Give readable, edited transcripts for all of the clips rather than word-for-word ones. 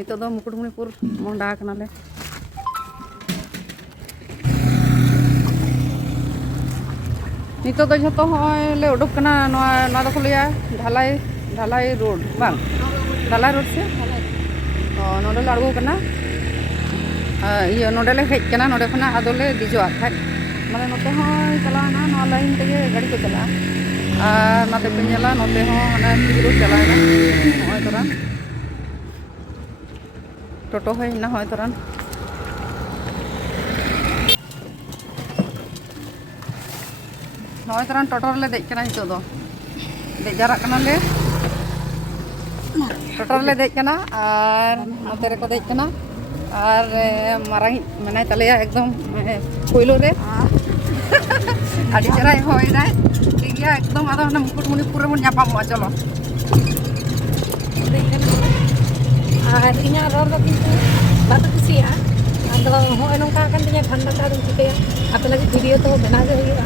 Nito do Mukutmunipur Monda kanale. Nito do jhoto hoy le uduk kana noa do ko leya ढलाई road bang ढलाई road से नोडे ले अड़गो kana iya node le hej kana node khona adole dijoa khaj mane note hoy chalana no line tege gadi ko chala ar nate pe nyela note ho hana kibiro chalana hoy toran toto hoy na hoy toran hoy toran toto le dej kana nito do dej jarak kana le toto le dej kana ar note re ko dej kana আর মারাই মানে তাহলে একদম কইলো রে আদি চড়াই হয় না ঠিক আছে একদম আদা না মুকুটমণিপুরে বন ñapamoa চলো আর ইᱧᱟ রor do kintu batu kusia ado hoy nongka kan tinya thanda ta dum chike ape lagi video to bena ge hoya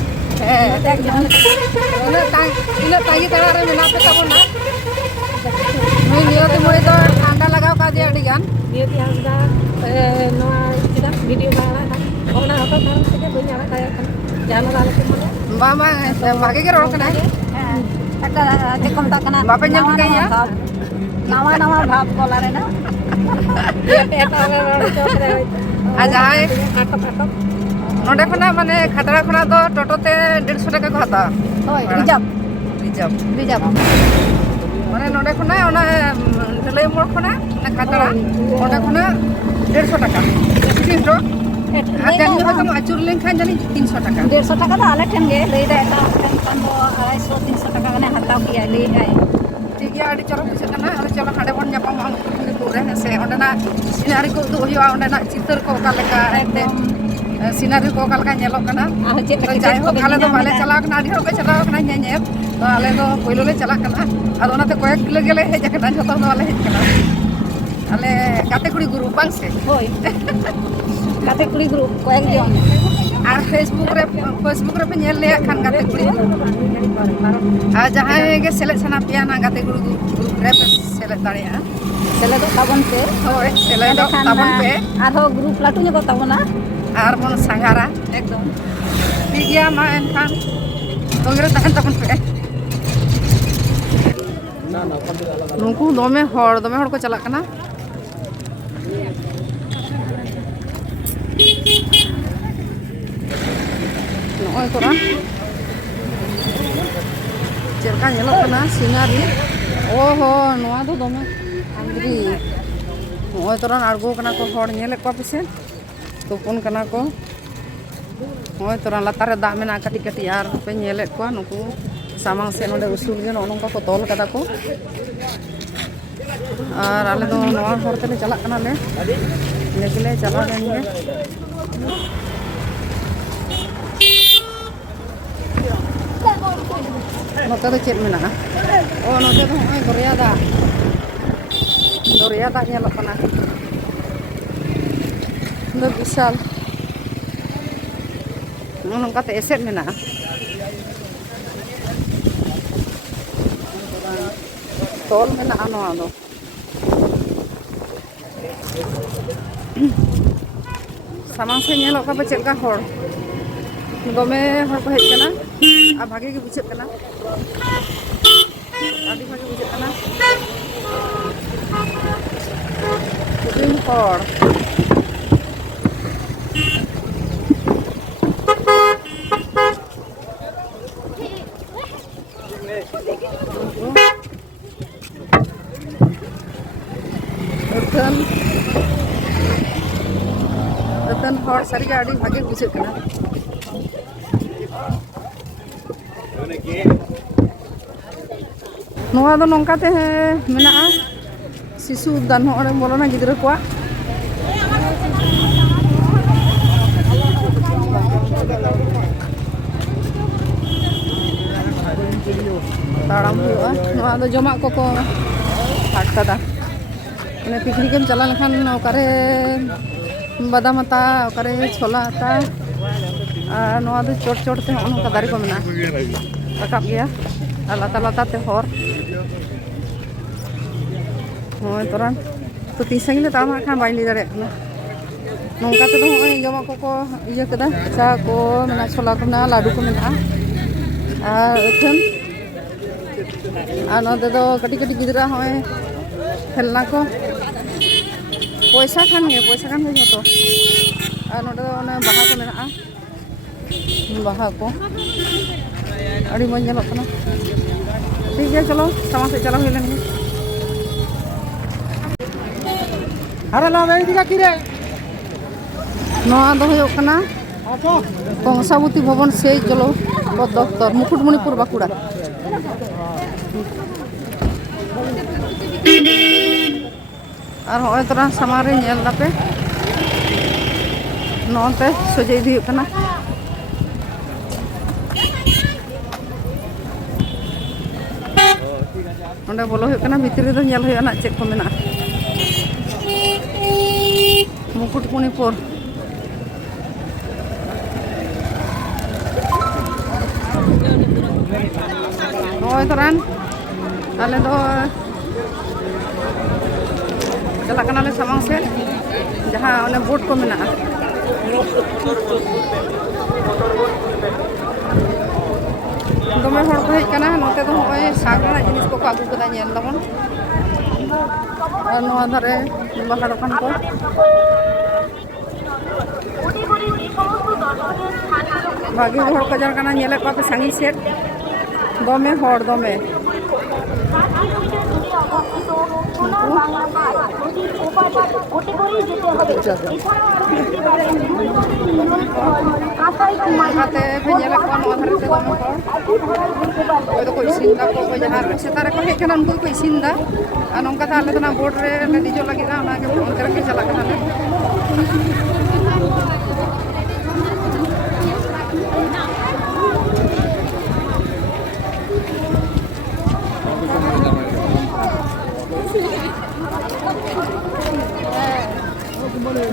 ina tangi tara re mena pe tabo na noi niyati moi to thanda lagaw ka dia adi gan Niyati hasda noa kita video bala na ona apa kan ke punya ala kaya kan jana ala ke mana mama bagi ke ror kana taka tekom ta kana bapak nyal ka ya nawa bhab bola re na ye eta ala chokre ajai atok node khona mane khatara khona do toto te 150 টাকা ko hata hoy rijab mane node khona ona ঢালাই মোড় khona na khatara node khona 150 টাকা ঠিক আচ্ছা নি হয়তো আচুর lane খান জানি 300 টাকা 150 টাকা তো আলে ঠেন গে লই দা এটা kan do 250 300 টাকা gane hataw kiya lei dai ঠিক ya adi choro bisa kana adi cholo hade bon nyapam ang pure se ondena sinari ko du hoya ondena chitar ko kaleka ekte sinari ko kaleka nyelok kana jai ho kale do bale chala kana adi ho chala kana nyanyep to ale do poilo le chala kana ar onate koyek kilo gele heja kana joto do ale hej kana ale kate kuri guru bang se hoy kate kuri group koyek jon R Facebook রে pe nyel le khan gate kuri R jahay ge select sana pia na gate kuri group re pe select daria sele do tabon pe hoy select do tabon pe ar ho group latu nya ko tabona আর bon sangara ekdom ঠিক ya ma enkan tongre tahan tabon pe nungku dome hor ko chalak kana noy toran cerka nyelok kana sinari oho noa do dome angri noy toran argo kana ko hor nyelek ko pise tupun kana ko noy toran latar re da mena kati kati ar pe nyelek ko nuku samang se node usul ge nong ko tol kada ko ar ale do noa hor tele chalak kana le legile chala gange note do chet mena oh note do hoy Doria da nyelok kana do bisal nong kate eset mena tol mena ano ado samang se nyelok ka chet ka hor dome hor ko hej kana a bhage ge buchep kana adi bhage buchep kana kudin hor Ratan hor sari ga adi bhage buchep kana noa do nongka te mena sisu dan hore bolona gidra kwa taram huwa noa do jomak ko hak tada ene picnic em chala lekhan okare badam ata okare chola ata noa do chot te onka dari ko mena rakap gaya lata te hor hoy toran तो तीन संगी तामा Khan by ले दाड़े कना नोंका तो होय जमा को इया कदा चा को मेना छोला को ना लाडू को मेना और अथन नोते तो कटी कटी गिदरा होय खेलना को पैसा खान जो तो और नोते तो बाहा को मेना बाहा को अड़ी मज ñelok kana ठीक है चलो sama से चला हुई लेंगे अरे ला नहीं दिखा कि रे नोआ दो हुयो कना कंसाबती भवन से चलो दफ्तर मुकुटमणिपुर बाकुड़ा और होय तरा सामारे ñel दापे नोते सोजे इदी हुयो कना ओंडे बोलो हुयो कना भितरी दो ñel हुयो ना चेक को मेना मुकुटमणिपुर होय तरान आले दो चला कना ले सामांग से जहां ओने बोट को मेना दमे हर को हेज कना नोते तो होय सागरा जिनिस को आगु कदा ñel दाबन और नोआ धरे बाहा दোकान को भागी हर को जार कना ñele को पे सांगी सेट दमे हर दमे खाते पे ñele को नोआ धरे से दमे हर तो कोई सिंदा को जहां सेतारे को हेज कना उनको को इसिंदा और नोंका ताले तो ना बोर्ड रे ले दिजो लगी ना ना के फोन करके चला कना ले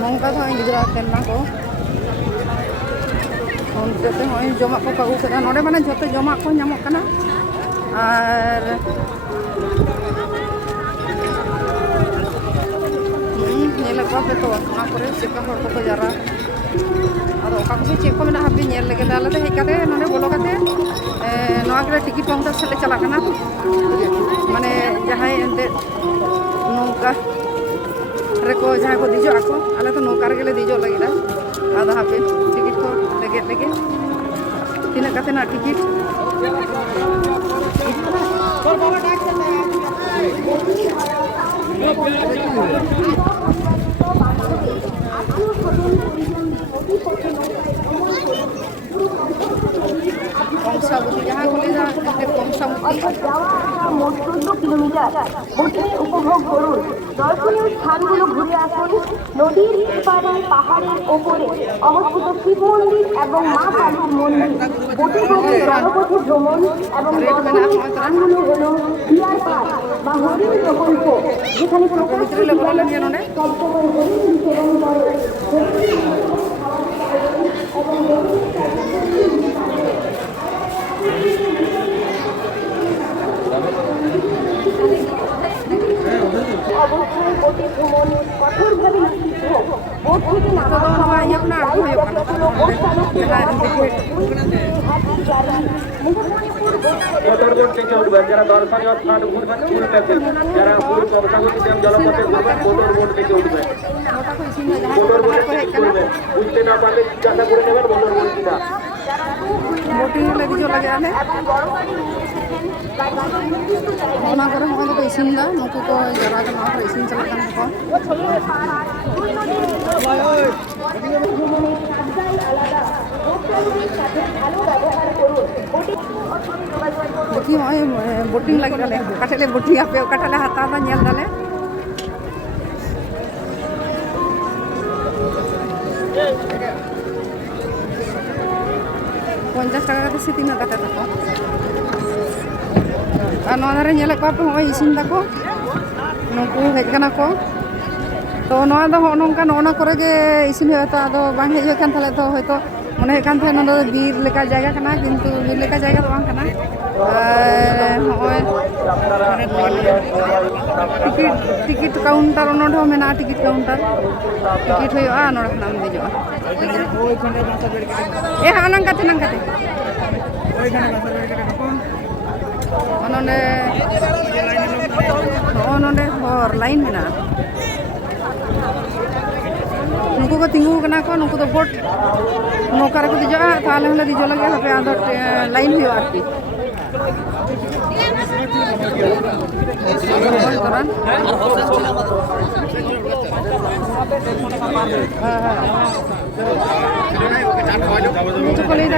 नोंका तो गिदरा तेना को उनते ते होय जमा को कागु करा नोडे माने जतो जमा को ñamok kana और ñele को पे तो ना करे सेका हर को जरा और ओका को चेक को मेना हाबे ñel लगे दाले ते हेज काते नोडे बोलो काते नोआ के टिकिट काउंटर से चला कना माने जहाय एंते नौका रेको जहां को दिजो आको आले तो नौका रे गेले दिजो लगिदा आदा हाबे टिकिट को लगे तीना काते ना टिकिट कंसाबती जहां को ले जा कंसाबती মোট 14 কিলোমিটার বোটিং উপভোগ করুন দর্শনীয় স্থানগুলো ঘুরে আসুন নদীর এপারে পাহাড়ের ওপরে অবস্থিত শিব মন্দির এবং মা কালীর মন্দির বোটে করে জলপথে ভ্রমণ এবং দর্শনীয় স্থানগুলো হলো ডিয়ার পার্ক বা হরিণ প্রকল্প যেখানে প্রকৃতির সবসময় হরিণ সেবন করে অবস্থায় বোটে ভ্রমণ কঠোরভাবে নিষিদ্ধ বোট থেকে মোটরবোট থেকে উঠবেন যারা দর্শনীয় স্থান ঘুরবেন উল্টাতে যারা পুরো কংসাবতী ড্যাম জলপথে ঘুরবেন মোটরবোট থেকে উঠবেন মোটরবোটে টিকিট করবেন বুঝতে না পারলে জিজ্ঞাসা করে নেবেন মোটরবোট কিনা बोटिंग लगी जो लगे आले ओना करे हम तो इसिन दा नुकु को जरा के ना इसिन चला कान को देखी होय बोटिंग लगी डाले काटले बोटिंग आपे काटले हाता दा ñel डाले 50 টাকা কাতে সে 3 টাকা টাকা আর নধারে ñele ko ape hoy isin dako nungku hej kana ko to noa do nongka nona kore ge isin hoy ta ado bang hej kan thale to hoy to mone kan the no bir leka jayga kana kintu bir leka jayga do bang kana hoy ticket counter node हो मेना ticket counter ticket होयोआ node Khanam देजोआ ए हा नंकाते नोंडे नोंडे हर line मेना नुकु को तिंगु कना को नुकु तो boat नौका रे को दिजोआ ताले हले दिजो लगे हपे आदो लाइन होयो आरकी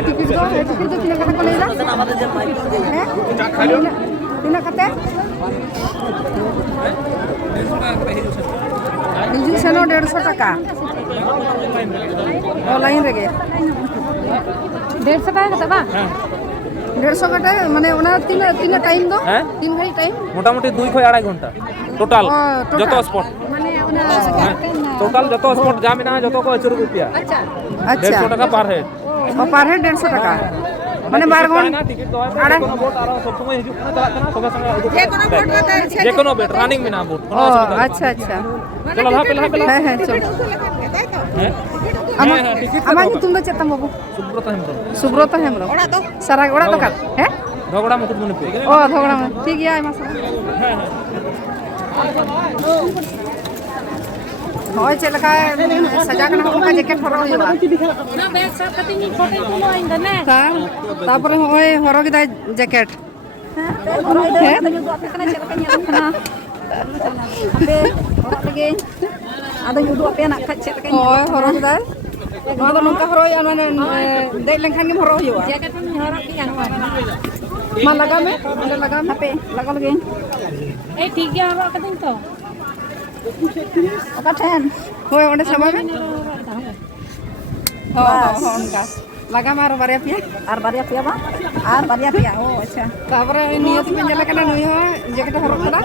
टिकट दो तीन कथा को लेदा तीन कते हिजू सेनो 150 टाका ऑनलाइन रेगे 150 टाका कते बा 150 कटे माने ओना तीन टाइम दो 3 घड़ी टाइम मोटामुटी 2 खय 2.5 घंटा टोटल जतो स्पॉट माने ओना टोटल जतो स्पॉट जा मेना जतो को 80 रुपया अच्छा 150 टाका पर हेड और पर हेड 150 टाका माने 12 घंटा टिकट दो कोनो बोट आरो सब समय हिजू कना चला कना सबे संगे जे कोनो बोट रनिंग में ना बोट कोनो असुविधा अच्छा अच्छा चलो पेला है चलो आमा तुम दो चेतम बाबू सुब्रत हेमब्रम ओड़ा दो सारा ओड़ा दो काल है धगड़ा मुकुटमणिपुर ओ धगड़ा ठीक है आमा होय चल का सजा कना हमका जैकेट हरो होइबा ना बैग सब कति नि फोटो तुलो आइंदा ने तापर होय हरो गिदा जैकेट हरो इधर तनु अपने कना चल कन्या रखना अबे हरो लगे आदो युदु अपे ना खच चल कन्या होय हरो गिदा नो दो नंका हरो या माने देख लेखन के हरो होइबा जैकेट में हरो की जानवा मा लगा में पे लगा लगे ए ठीक गया हरो कदिन तो ओका ठेन होय ओंडे समय में हो उनका लगा मारो बारिया पिया आर बारिया पिया ओ अच्छा तापर नियत में जला कना नय हो जैकेट हरो करा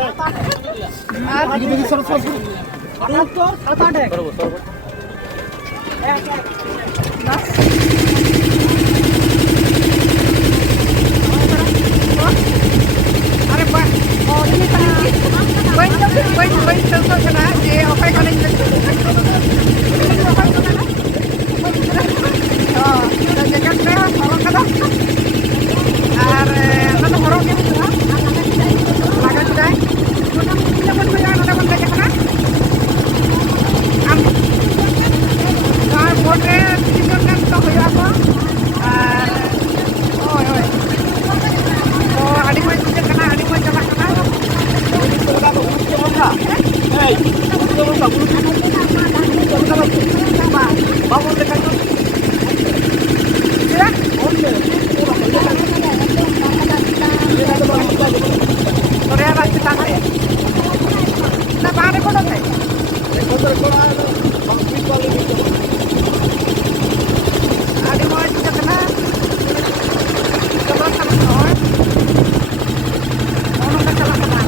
और अरे बा ओ ini kana bain tentu kana je opai kana oh jaket pe horo kada ar mana horo ke laga jai kita pun punya ada benda kana am ka botre tidur kan to hoya apa oi oh adi mai tidur kana adi mai jala kana Vamos de cañón. ¿Mira? Korea Pakistan है ना बाहर को है आगे mobile कितना चलो चलो और का चला करना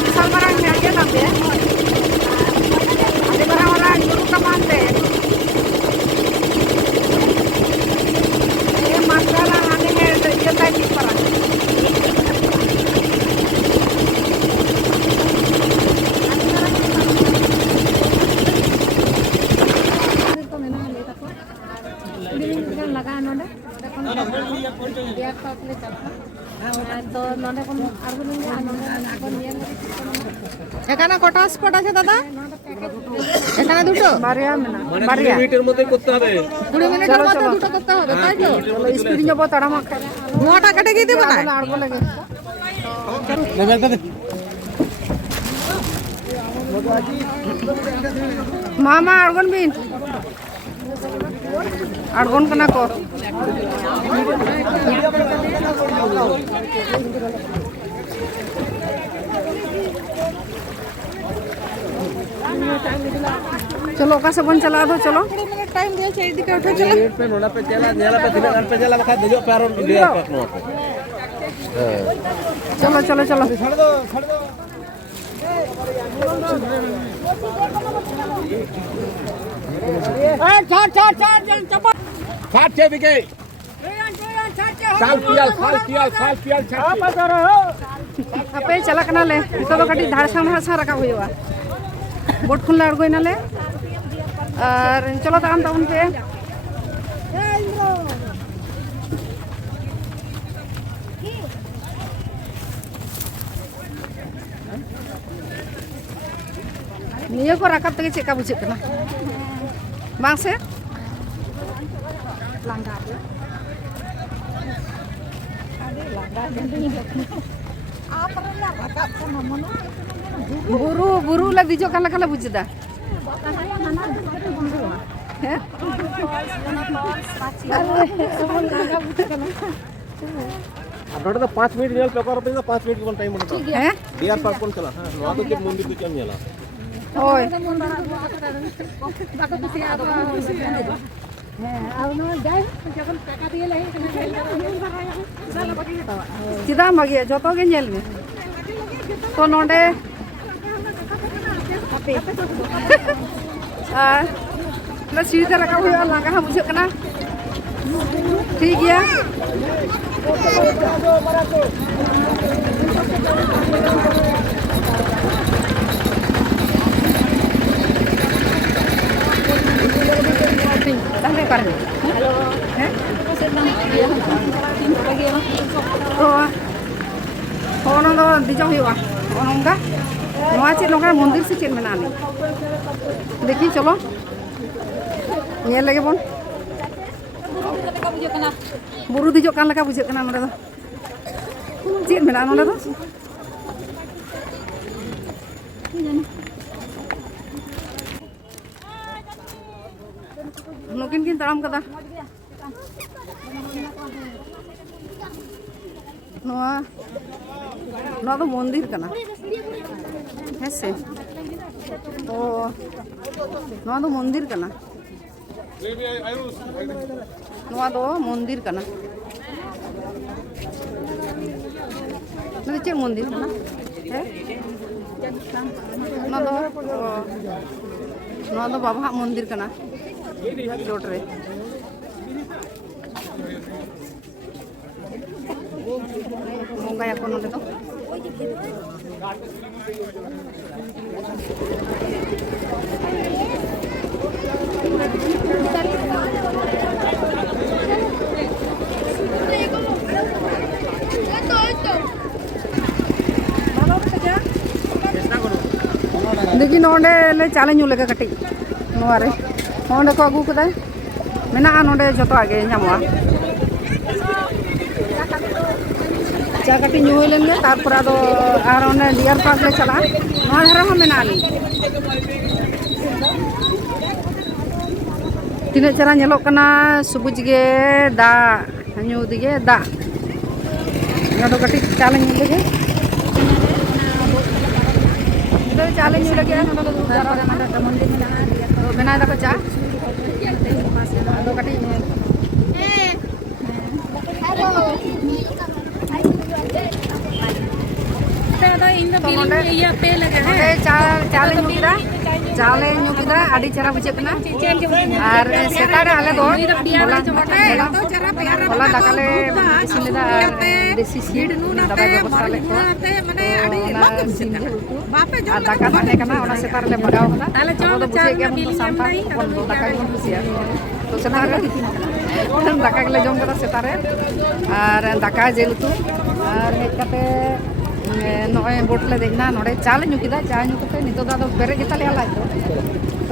Besar barangnya aja tapi ya. Ada barang orang dulu ke pantai. Ini masalah nanti dia tadi barang. এখানে কটা স্পট আছে দাদা? এখানে দুটো বারিয়া বারিয়া মিনিটের মধ্যে করতে হবে 20 মিনিটের মধ্যে দুটো করতে হবে তাই তো? স্পিড যাব তাড়ামা নোটা কেটে গিয়ে দেব না আড়বো লাগে মামা আড়গন বিন আড়গন কানা কো चलो का से बन चला दो चलो टाइम दिया चाहिए दिखे उठो चलो गेट पे नोना पे चला नेला पे दिले पे चला बखा देजो पैर और लिया पाक नो चलो चलो चलो छाट छे दिखे साल पियाल पे चला कना ले तो कटी धाड़सा धाड़सा रखा हुआ बोट खुला अड़गो नाले और चलो ताम ताम पे निये को राकब तक चेका बुझे कना बांग से लांगा बुरु बुरु ला दिजो काला काला बुझदा हैं আপনারা তো 5 মিনিট নেল পেপার पे 5 मिनट কোন টাইম মতো हैं ডিয়ার পার্ক কোন চলা হ্যাঁ নোয়া তো মন্দির তো কেম নেলা ओय चिदा मगिया जतो के नेल में तो नोडे ना सीधे रखा हुआ लगा हम मुझे कना ठीक है Dale carne. Halo. Oh, no, no, di jauh ya. Oh, enggak. Mau aja nongkrong mundur sih cek mana nih. Dekhi, चलो. Ini lagi pun. Buru di jauh kan lagi bujuk kena mana tuh. Cek mana mana tuh. Mungkin kita taram kata. Noa तो मंदिर कना है से तो नोआ तो मंदिर कना नोआ तो मंदिर कना नदी चेक मंदिर कना है नोआ तो बाबा मंदिर कना चोट रे मंगाया को नोडे तो देखी नोडे ले चाले न्यू लेगा कटी नोआरे नोडे को अगू कदा मेना नोडे जतो आगे ᱧᱟᱢᱚᱜᱼᱟ चा कटी ᱧᱩ ᱦᱩᱭ ᱞᱮᱱ ᱜᱮ ᱛᱟᱨᱯᱚᱨ ᱟᱫᱚ ᱟᱨ ᱚᱱᱮ ᱰᱤᱭᱟᱨ ᱯᱟর্ক ᱞᱮ ᱪᱟᱞᱟᱜᱼᱟ ᱱᱚᱣᱟ ᱫᱷᱟᱨᱟ ᱦᱚᱸ ᱢᱮᱱᱟᱜᱼᱟ ᱞᱤᱧ ᱛᱤᱱᱟᱹᱜ ᱪᱮᱦᱨᱟ ᱧᱮᱞᱚᱜ ᱠᱟᱱᱟ ᱥᱩᱵᱩᱡ ᱜᱮ ᱫᱟᱜ ᱧᱩ ᱫᱤᱜᱮ ᱫᱟᱜ ᱚᱱᱟ ᱫᱚ ᱠᱟᱹᱴᱤᱡ ᱪᱟᱞᱮ ᱧᱩ ᱞᱮᱜᱮ चाले ᱧᱩ लगे ᱱᱚᱰᱮ ᱫᱚ ᱡᱟᱨᱟ ᱨᱮ ᱢᱚᱱᱫᱤᱨ ᱢᱮᱱᱟᱜᱼᱟ ᱛᱚ ᱵᱮᱱᱟᱣ ᱫᱟᱠᱚ ᱪᱟ ᱟᱫᱚ ᱠᱟᱹᱴᱤᱡ ᱫᱚ ᱛᱚ ᱱᱚᱰᱮ ᱤᱭᱟᱹ ᱯᱮ ᱞᱟᱜᱟ ᱱᱚᱰᱮ ᱪᱟᱞᱮ ᱧᱩ ᱠᱮᱫᱟ ᱪᱟᱣᱞᱮ ᱧᱩ ᱠᱮᱫᱟ ᱟᱹᱰᱤ ᱪᱮᱦᱨᱟ ᱵᱩᱡᱷᱟᱹᱜ ᱠᱟᱱᱟ ᱟᱨ ᱥᱮᱛᱟᱜ ᱨᱮ ᱟᱞᱮ ᱫᱚ ᱦᱚᱞᱟ ᱫᱟᱠᱟ ᱞᱮ ᱤᱥᱤᱱ ᱞᱮᱫᱟ ᱟᱨ ᱫᱮᱥᱤ ᱥᱤᱢ ᱫᱟᱫᱟᱭ ᱵᱮᱵᱚᱥᱛᱷᱟ ᱞᱮᱫ ᱠᱚᱣᱟ ᱚᱱᱟ ᱥᱤᱢ ᱡᱤᱞ ᱩᱛᱩ ᱟᱨ ᱫᱟᱠᱟ ᱛᱟᱦᱮᱸ ᱠᱟᱱᱟ ᱚᱱᱟ ᱥᱮᱛᱟᱜ ᱨᱮᱞᱮ ᱵᱟᱜᱟᱣ ᱠᱟᱫᱟ ᱟᱵᱚ ᱫᱚ ᱵᱩᱡᱷᱟᱹᱣ ᱜᱮᱭᱟ ᱵᱚᱱ ᱥᱟᱱᱛᱟᱲ ᱦᱚᱯᱚᱱ ᱫᱚ ᱫᱟᱠᱟ ᱜᱮᱵᱚᱱ ᱠᱩᱥᱤᱭᱟᱜᱼᱟ ᱛᱚ ᱥᱮᱛᱟᱜ ᱨᱮ ᱫᱟᱠᱟ ᱜᱮᱞᱮ ᱡᱚᱢ ᱠᱟᱫᱟ ᱥᱮᱛᱟᱜ ᱨᱮ ᱟᱨ ᱫᱟᱠᱟ ᱡᱤᱞ ᱩᱛᱩ ᱟᱨ ᱦᱮᱡ ᱠᱟᱛᱮ ᱱᱚᱜᱼᱚᱭ ᱵᱳᱴ ᱞᱮ ᱫᱮᱡ ᱮᱱᱟ ᱱᱚᱰᱮ ᱪᱟ ᱞᱮ ᱧᱩ ᱠᱮᱫᱟ ᱪᱟ ᱧᱩ ᱠᱟᱛᱮ ᱱᱤᱛᱚᱜ ᱫᱚ ᱟᱫᱚ ᱯᱮᱨᱮᱡ ᱜᱮᱛᱟᱞᱮᱭᱟ ᱞᱟᱡ ᱫᱚ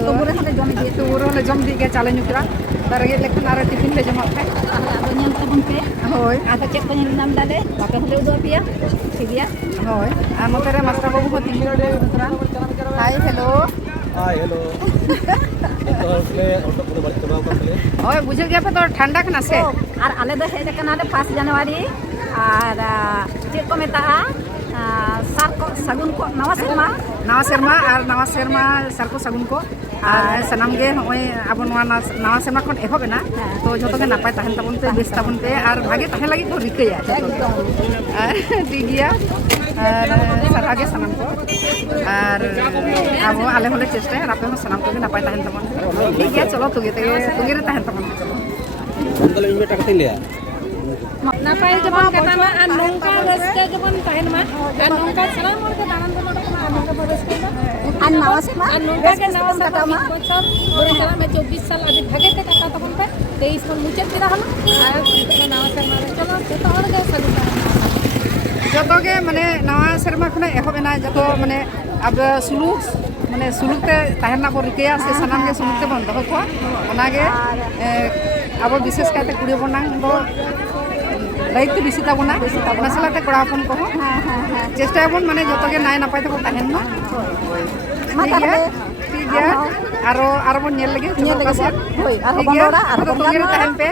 ᱛᱚᱵᱩ ᱨᱮᱦᱚᱸ ᱞᱮ ᱡᱚᱢ ᱤᱫᱤᱭᱮᱫ ᱛᱚᱵᱩ ᱨᱮᱦᱚᱸ ᱞᱮ ᱡᱚᱢ ᱤᱫᱤᱭᱮᱫ ᱜᱮᱭᱟ ᱪᱟ ᱞᱮ ᱧᱩ ᱠᱮᱫᱟ ᱨᱮᱸᱜᱮᱡ ᱞᱮᱠᱷᱟᱱ ᱟᱨ ᱴᱤᱯᱷᱤᱱ ᱞᱮ ᱡᱚᱢᱟᱜ ᱠᱷᱟᱡ ᱟᱫᱚ ᱧᱮᱞ ᱛᱟᱵᱚᱱ ᱯᱮ ᱦᱳᱭ ᱟᱫᱚ ᱪᱮᱫ ko ᱧᱮᱞ ᱧᱟᱢ ᱫᱟᱞᱮ ᱟᱯᱮ ᱦᱚᱸᱞᱮ ᱩᱫᱩᱜ ᱟᱯᱮᱭᱟ ᱴᱷᱤᱠ ᱜᱮᱭᱟ ᱦᱳᱭ ᱟᱨ ᱱᱚᱛᱮ ᱨᱮ ᱢᱟᱥᱴᱟᱨ ᱵᱟᱹᱵᱩ ᱦᱚᱸ ᱛᱤᱸᱜᱩ ᱦᱟᱭ ᱦᱮᱞᱳ हाय हेलो तो इसलिए ऑटो को बच चुका होगा पहले ᱦᱳᱭ ᱵᱩᱡᱷᱟᱹᱣ ᱜᱮᱭᱟ ᱯᱮ ᱛᱚ ᱴᱷᱟᱱᱰᱟ ᱠᱟᱱᱟ ᱥᱮ ᱟᱨ ᱟᱞᱮ ᱫᱚ ᱦᱮᱡ ᱟᱠᱟᱱᱟᱞᱮ 1 ᱡᱟᱱᱩᱣᱟᱨᱤ ᱟᱨ ᱪᱮᱫ ko ᱢᱮᱛᱟᱜᱼᱟ ᱥᱟᱨ ko ᱥᱟᱹᱜᱩᱱ ko ᱱᱟᱣᱟ ᱥᱮᱨᱢᱟ ᱟᱨ ᱱᱟᱣᱟ ᱥᱮᱨᱢᱟ ᱥᱟᱨ ᱠᱚ ᱥᱟᱹᱜᱩᱱ ᱠᱚ ᱟᱨ ᱥᱟᱱᱟᱢ ᱜᱮ ᱱᱚᱜᱼᱚᱭ ᱟᱵᱚ ᱱᱚᱣᱟ ᱱᱟᱣᱟ ᱥᱮᱨᱢᱟ ᱠᱷᱚᱱ ᱮᱦᱚᱵ ᱮᱱᱟ ᱛᱚ ᱡᱷᱚᱛᱚ ᱜᱮ ᱱᱟᱯᱟᱭ ᱛᱟᱦᱮᱱ ᱛᱟᱵᱚᱱ ᱯᱮ ᱵᱮᱥ ᱛᱟᱵᱚᱱ ᱯᱮ ᱟᱨ ᱵᱷᱟᱜᱮ ᱛᱟᱦᱮᱸ ᱞᱟᱹᱜᱤᱫ ᱠᱚ ᱨᱤᱠᱟᱹᱭᱟ ᱡᱷᱚᱛᱚ ᱜᱮ ᱟᱨ ᱴᱷᱤक ᱜᱮᱭᱟ ᱟᱨ ᱥᱟᱨᱦᱟᱣ ᱜᱮ ᱥᱟᱱᱟᱢ ᱠᱚ ᱟᱨ ᱟᱵᱚ ᱟᱞᱮ ᱦᱚᱸᱞᱮ ᱪᱮᱥᱴᱟᱭᱟ ᱟᱯᱮ ᱦᱚᱸ ᱥᱟᱱᱟᱢ ᱠᱚᱜᱮ ᱱᱟᱯᱟᱭ ᱛᱟᱦᱮᱱ ᱛᱟᱵᱚᱱ ᱯᱮ ᱴᱷᱤक ᱜᱮᱭᱟ ᱪᱚᱞᱚ ᱛᱩᱜᱮ ᱨᱮ ᱛᱟᱦᱮᱱ ᱛᱟᱵᱚᱱ ᱯᱮ ᱪᱚᱞᱚ अंदर इन बेटा कते लिया ᱱᱟᱯᱟᱭ ᱡᱮᱢᱚᱱ ᱠᱟᱛᱟ ᱢᱟ ᱟᱨ ᱱᱚᱝᱠᱟ ᱨᱟᱹᱥᱠᱟᱹ ᱡᱮᱢᱚᱱ ᱛᱟᱦᱮᱱ ᱢᱟ ᱟᱨ ᱱᱚᱝᱠᱟ ᱥᱟᱱᱟᱢ ᱦᱚᱲ ᱜᱮ ᱫᱟᱬᱟᱱ ᱵᱚᱱ ᱚᱰᱚᱠ ᱢᱟ ᱟᱨ ᱱᱚᱝᱠᱟ ᱵᱚᱱ ᱨᱟᱹᱥᱠᱟᱹᱭ ᱢᱟ ᱟᱨ ᱱᱟᱣᱟ ᱥᱮᱨᱢᱟ ᱟᱨ ᱱᱚᱝᱠᱟ ᱜᱮ ᱱᱟᱣᱟ ᱥᱮᱨᱢᱟ ᱢᱤᱫ ᱵᱚᱪᱷᱚᱨ ᱵᱚᱱ ᱪᱟᱞᱟᱜ ᱢᱟ 24 ᱥᱟᱞ ᱟᱹᱰᱤ ᱵᱷᱟᱜᱮ ᱛᱮ ᱠᱟᱴᱟᱣ ᱛᱟᱵᱚᱱ ᱯᱮ 23 ᱵᱚᱱ ᱢᱩᱪᱟᱹᱫ ᱠᱮᱫᱟ ᱦᱚᱞᱟ ᱟᱨ ᱱᱤᱛᱚᱜ ᱱᱟᱣᱟ ᱥᱮᱨᱢᱟ ᱨᱮ ᱪᱚᱞᱚ ᱡᱚᱛᱚ ᱦᱚᱲ ᱜᱮ ᱥᱟᱹᱜᱩᱱ ᱡᱚᱛᱚ ᱜᱮ ᱢᱟᱱᱮ ᱱᱟᱣᱟ ᱥᱮᱨᱢᱟ ᱠᱷᱚᱱᱟᱜ ᱮᱦᱚᱵ ᱮᱱᱟ ᱡᱚᱛᱚ ᱢᱟᱱᱮ ᱟᱵᱚ ᱥᱩᱞᱩᱠ ᱛᱮ ᱛᱟᱦᱮᱱ ᱨᱮᱱᱟᱜ ᱵᱚᱱ ᱨᱤᱠᱟᱹᱭᱟ ᱥᱮ ᱥᱟᱱᱟᱢ ᱜᱮ ᱥᱩᱞᱩᱠ ᱛᱮᱵᱚᱱ ᱫᱚᱦᱚ ᱠᱚᱣᱟ ᱚᱱᱟᱜᱮ ᱟᱵᱚ ᱵᱤᱥᱮᱥ ᱠᱟᱭᱛᱮ ᱠᱩᱲᱤ ᱦᱚᱯᱚᱱᱟᱜ ᱫᱚ দায়িত্ব বেশি তাবনা নাসলাতে কড়া হপন কহ চেষ্টায়াবন মানে যত গে নাই নাপাই তখন তাহেন না ঠিক গিয়া আরো বন নেল লাগে ᱧᱮᱞ ᱞᱮᱜᱮ ᱵᱚᱱ ᱦᱳᱭ ᱟᱨᱦᱚᱸ ᱵᱚᱱ ᱨᱚᱲᱟ ᱟᱨᱦᱚᱸ ᱵᱚᱱ তাহেন পে